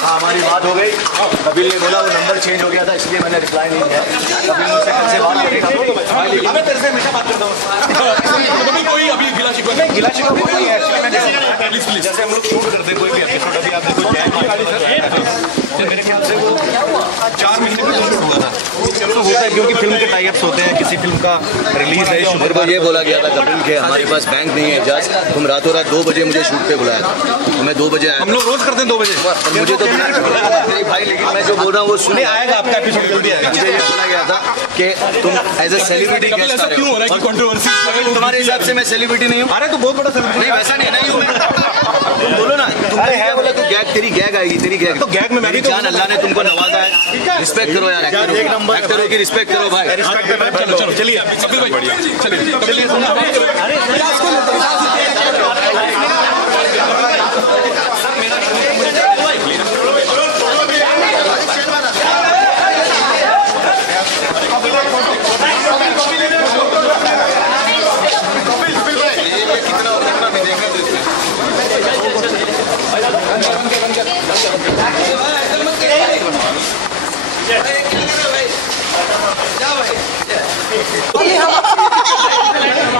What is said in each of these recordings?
हमारी बात हो गई। कपिल ने बोला वो नंबर चेंज हो गया था इसलिए मैंने रिप्लाई नहीं दिया। कपिल मुझसे कल से बात करेगा। मैं तेरे से हमेशा बात करता हूँ। कोई अभी गिला शिकवा नहीं है। जैसे हम लोग शूट करते कोई भी एपिसोड, अभी आप देखो मेरे ख्याल से वो 4 महीने में शूट हुआ था। तो होता है क्योंकि फिल्म के टाइप्स होते हैं, किसी फिल्म का रिलीज है। मेरे को ये बोला गया था कपिल के हमारे पास बैंक नहीं है जज, तुम रातों रात 2 बजे मुझे शूट पे बुलाया था, तो मैं 2 बजे आया। हम लोग रोज करते हैं 2 बजे। मुझे तो भाई, लेकिन मैं जो बोल रहा हूँ वो सुने आएगा आपका एपिसोड जल्दी आएगा। मुझे ये बोला गया था कि तुम एज ए सेलिब्रिटी गेस्ट आ रहे हो। तुम्हारे हिसाब से मैं सेलिब्रिटी नहीं हूँ। अरे तो बहुत बड़ा सेलिब्रिटी। नहीं वैसा नहीं हूँ। तुम बोलो ना, तुमने है बोला तो गैग, तेरी गैग आएगी, तेरी गैग। तो गैग में मेरी जान, अल्लाह ने तुमको नवाजा है। रिस्पेक्ट करो यार, एक नंबर एक्टरों की रिस्पेक्ट करो भाई। चलो चलिए कपिल भाई, चलिए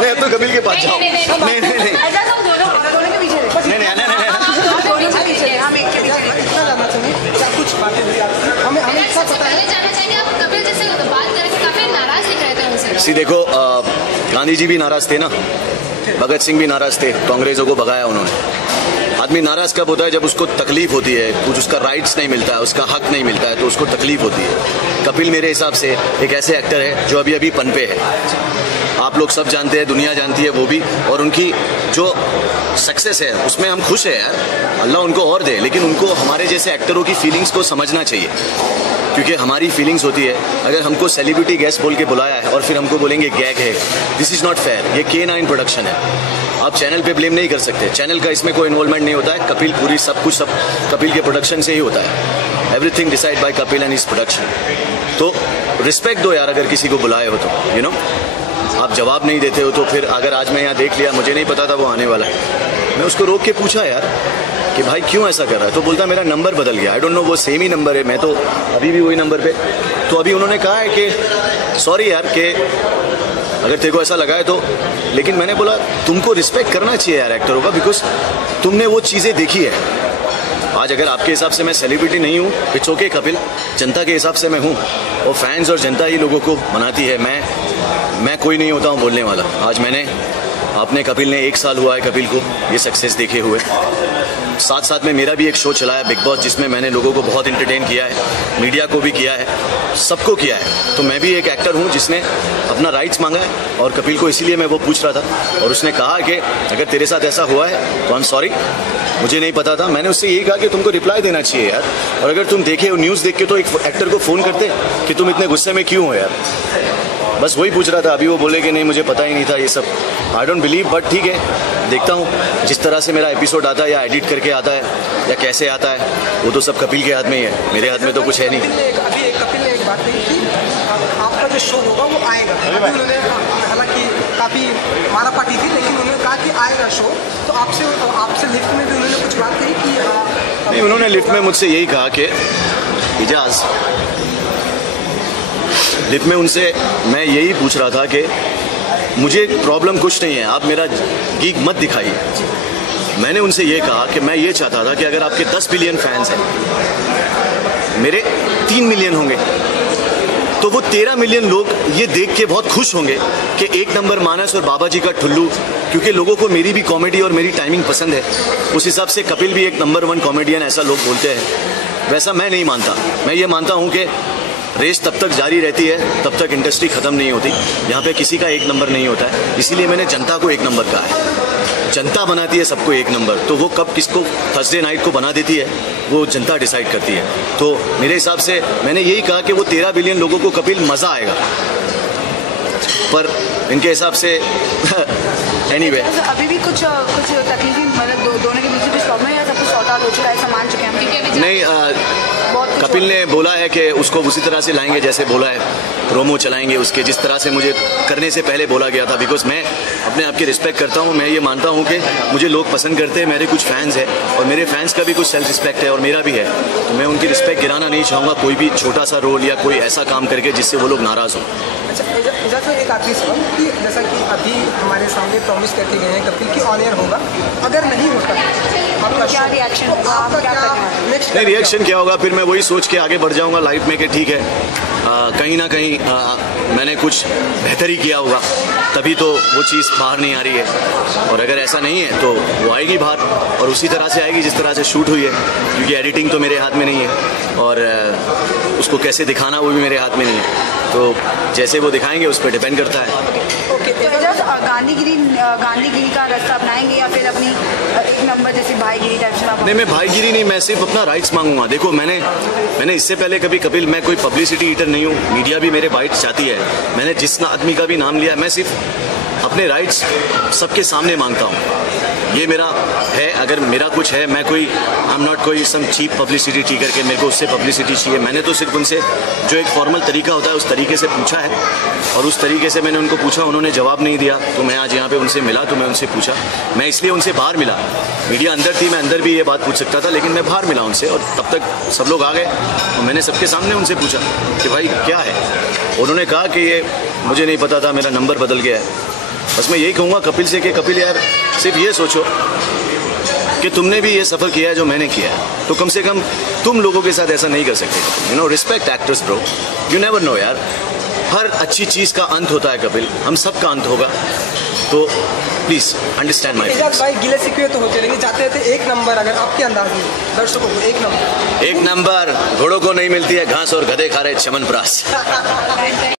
नहीं, तो कपिल के पास जाओ। नहीं ऐसा सब दोनों के पीछे नहीं हम एक के पीछे कुछ बातें हमें सब पता है। जानना चाहेंगे आप कपिल जैसे बात करें, काफी नाराज दिख रहे थे उनसे। सी देखो, गांधी जी भी नाराज थे ना, भगत सिंह भी नाराज थे, तो अंग्रेजों को भगाया उन्होंने। आदमी नाराज कब होता है? जब उसको तकलीफ होती है, कुछ उसका राइट्स नहीं मिलता है, उसका हक नहीं मिलता है, तो उसको तकलीफ होती है। कपिल मेरे हिसाब से एक ऐसे एक्टर है जो अभी अभी पनपे है। आप लोग सब जानते हैं, दुनिया जानती है वो भी, और उनकी जो सक्सेस है उसमें हम खुश हैं यार, अल्लाह उनको और दे। लेकिन उनको हमारे जैसे एक्टरों की फीलिंग्स को समझना चाहिए, क्योंकि हमारी फीलिंग्स होती है। अगर हमको सेलिब्रिटी गेस्ट बोल के बुलाया है और फिर हमको बोलेंगे गैग है, दिस इज़ नॉट फेयर। ये K9 प्रोडक्शन है, आप चैनल पे ब्लेम नहीं कर सकते। चैनल का इसमें कोई इन्वॉल्वमेंट नहीं होता है। कपिल पूरी सब कुछ सब कपिल के प्रोडक्शन से ही होता है। Everything decide by Kapil and his production. तो रिस्पेक्ट दो यार, अगर किसी को बुलाए हो तो यू नो। आप जवाब नहीं देते हो तो फिर अगर आज मैं यहाँ देख लिया, मुझे नहीं पता था वो आने वाला है, मैं उसको रोक के पूछा यार कि भाई क्यों ऐसा कर रहा है, तो बोलता मेरा नंबर बदल गया। आई डोंट नो, वो सेम ही नंबर है, मैं तो अभी भी वही नंबर पे। तो अभी उन्होंने कहा है कि सॉरी यार कि अगर तेरे को ऐसा लगा है तो, लेकिन मैंने बोला तुमको रिस्पेक्ट करना चाहिए यार एक्टरों का, बिकॉज तुमने वो चीज़ें देखी है। आज अगर आपके हिसाब से मैं सेलिब्रिटी नहीं हूँ, इट्स ओके कपिल, जनता के हिसाब से मैं हूँ, और फैंस और जनता ही लोगों को बनाती है। मैं कोई नहीं होता हूँ बोलने वाला। आज मैंने आपने कपिल ने 1 साल हुआ है कपिल को ये सक्सेस देखे हुए। साथ साथ में मेरा भी एक शो चलाया बिग बॉस, जिसमें मैंने लोगों को बहुत इंटरटेन किया है, मीडिया को भी किया है, सबको किया है। तो मैं भी एक एक्टर हूँ जिसने अपना राइट्स मांगा है, और कपिल को इसीलिए मैं वो पूछ रहा था। और उसने कहा कि अगर तेरे साथ ऐसा हुआ है तो आई एम सॉरी, मुझे नहीं पता था। मैंने उससे यही कहा कि तुमको रिप्लाई देना चाहिए यार, और अगर तुम देखे हो न्यूज़ देख के तो एक एक्टर को फ़ोन करते कि तुम इतने गुस्से में क्यों हो यार। बस वही पूछ रहा था। अभी वो बोले कि नहीं मुझे पता ही नहीं था ये सब। आई डोंट बिलीव, बट ठीक है, देखता हूँ जिस तरह से मेरा एपिसोड आता है या एडिट करके आता है या कैसे आता है, वो तो सब कपिल के हाथ में ही है, मेरे हाथ में तो कुछ है नहीं। अभी कपिल ने एक बात कही कि आपका जो शो होगा वो आएगा। उन्होंने हालांकि काफ़ी मारा पाटी थी, लेकिन उन्होंने कहा कि आएगा शो। तो आपसे लिफ्ट में भी उन्होंने कुछ बात कही कि नहीं, उन्होंने लिफ्ट में मुझसे यही कहा कि इजाज़, लिफ्ट में उनसे मैं यही पूछ रहा था कि मुझे प्रॉब्लम कुछ नहीं है, आप मेरा गीक मत दिखाइए। मैंने उनसे ये कहा कि मैं ये चाहता था कि अगर आपके 10 बिलियन फैंस हैं, मेरे 3 मिलियन होंगे, तो वो 13 मिलियन लोग ये देख के बहुत खुश होंगे कि 1 नंबर मानस और बाबा जी का ठुल्लू, क्योंकि लोगों को मेरी भी कॉमेडी और मेरी टाइमिंग पसंद है। उस हिसाब से कपिल भी एक नंबर 1 कॉमेडियन, ऐसा लोग बोलते हैं। वैसा मैं नहीं मानता। मैं ये मानता हूँ कि रेस तब तक जारी रहती है, तब तक इंडस्ट्री ख़त्म नहीं होती। यहाँ पे किसी का 1 नंबर नहीं होता है, इसीलिए मैंने जनता को 1 नंबर कहा है। जनता बनाती है सबको 1 नंबर, तो वो कब किसको थर्सडे नाइट को बना देती है वो जनता डिसाइड करती है। तो मेरे हिसाब से मैंने यही कहा कि वो 13 बिलियन लोगों को कपिल मज़ा आएगा, पर इनके हिसाब से एनीवे अभी भी कुछ तकलीफी, मतलब दोनों के बीच कुछ प्रॉब्लम है या सब कुछ सॉर्ट आउट हो चुका है, सामान चुके हैं? नहीं, बहुत कपिल ने बोला है कि उसको उसी तरह से लाएंगे जैसे बोला है, प्रोमो चलाएंगे उसके जिस तरह से मुझे करने से पहले बोला गया था। बिकॉज मैं अपने आप की रिस्पेक्ट करता हूँ, मैं ये मानता हूँ कि मुझे लोग पसंद करते हैं, मेरे कुछ फैंस हैं और मेरे फैंस का भी कुछ सेल्फ रिस्पेक्ट है और मेरा भी है, तो मैं उनकी रिस्पेक्ट गिराना नहीं चाहूँगा कोई भी छोटा सा रोल या कोई ऐसा काम करके जिससे वो लोग नाराज़ हों। अच्छा, तो एक आखिरी सवाल कि जैसा कि अभी हमारे सामने प्रॉमिस करके गए हैं कपिल की ऑन एयर होगा, अगर नहीं होता आपका क्या रिएक्शन होगा, आप क्या करेंगे? नेक्स्ट नहीं, रिएक्शन क्या होगा, फिर मैं वही सोच के आगे बढ़ जाऊंगा लाइफ में कि ठीक है कहीं ना कहीं मैंने कुछ बेहतर ही किया होगा, तभी तो वो चीज़ बाहर नहीं आ रही है। और अगर ऐसा नहीं है तो वो आएगी बाहर और उसी तरह से आएगी जिस तरह से शूट हुई है, क्योंकि एडिटिंग तो मेरे हाथ में नहीं है और उसको कैसे दिखाना वो भी मेरे हाथ में नहीं है, तो जैसे वो दिखाएंगे उस पर डिपेंड करता है। ओके, तो एजाज गांधीगिरी का रास्ता अपनाएंगे या फिर अपनी एक नंबर जैसे भाईगिरी टाइप से आप? नहीं, मैं भाईगिरी नहीं, मैं सिर्फ अपना राइट्स मांगूंगा। देखो मैंने इससे पहले कभी कपिल, मैं कोई पब्लिसिटी ईटर नहीं हूँ, मीडिया भी मेरे बाइट्स चाहती है, मैंने जिस आदमी का भी नाम लिया, मैं सिर्फ अपने राइट्स सबके सामने मांगता हूँ। ये मेरा है, अगर मेरा कुछ है, मैं कोई आई एम नॉट कोई सम चीप पब्लिसिटी टी करके मेरे को उससे पब्लिसिटी चाहिए। मैंने तो सिर्फ उनसे जो एक फॉर्मल तरीका होता है उस तरीके से पूछा है और उस तरीके से मैंने उनको पूछा, उन्होंने जवाब नहीं दिया, तो मैं आज यहाँ पे उनसे मिला, तो मैं उनसे पूछा, मैं इसलिए उनसे बाहर मिला। मीडिया अंदर थी, मैं अंदर भी ये बात पूछ सकता था, लेकिन मैं बाहर मिला उनसे और तब तक सब लोग आ गए और मैंने सबके सामने उनसे पूछा कि भाई क्या है। उन्होंने कहा कि ये मुझे नहीं पता था, मेरा नंबर बदल गया है। बस मैं यही कहूँगा कपिल से कि कपिल यार सिर्फ ये सोचो कि तुमने भी ये सफ़र किया है जो मैंने किया है, तो कम से कम तुम लोगों के साथ ऐसा नहीं कर सकते। You know, respect actors bro, you never know यार, हर अच्छी चीज़ का अंत होता है कपिल, हम सब का अंत होगा, तो प्लीज़ अंडरस्टैंड माई। एजाज भाई गिले शिकवे तो होते रहेंगे, जाते रहते एक नंबर अगर आपके अंदाज में दर्शकों को एक नंबर घोड़ों को नहीं मिलती है घास और गधे खा रहे चमनप्राश।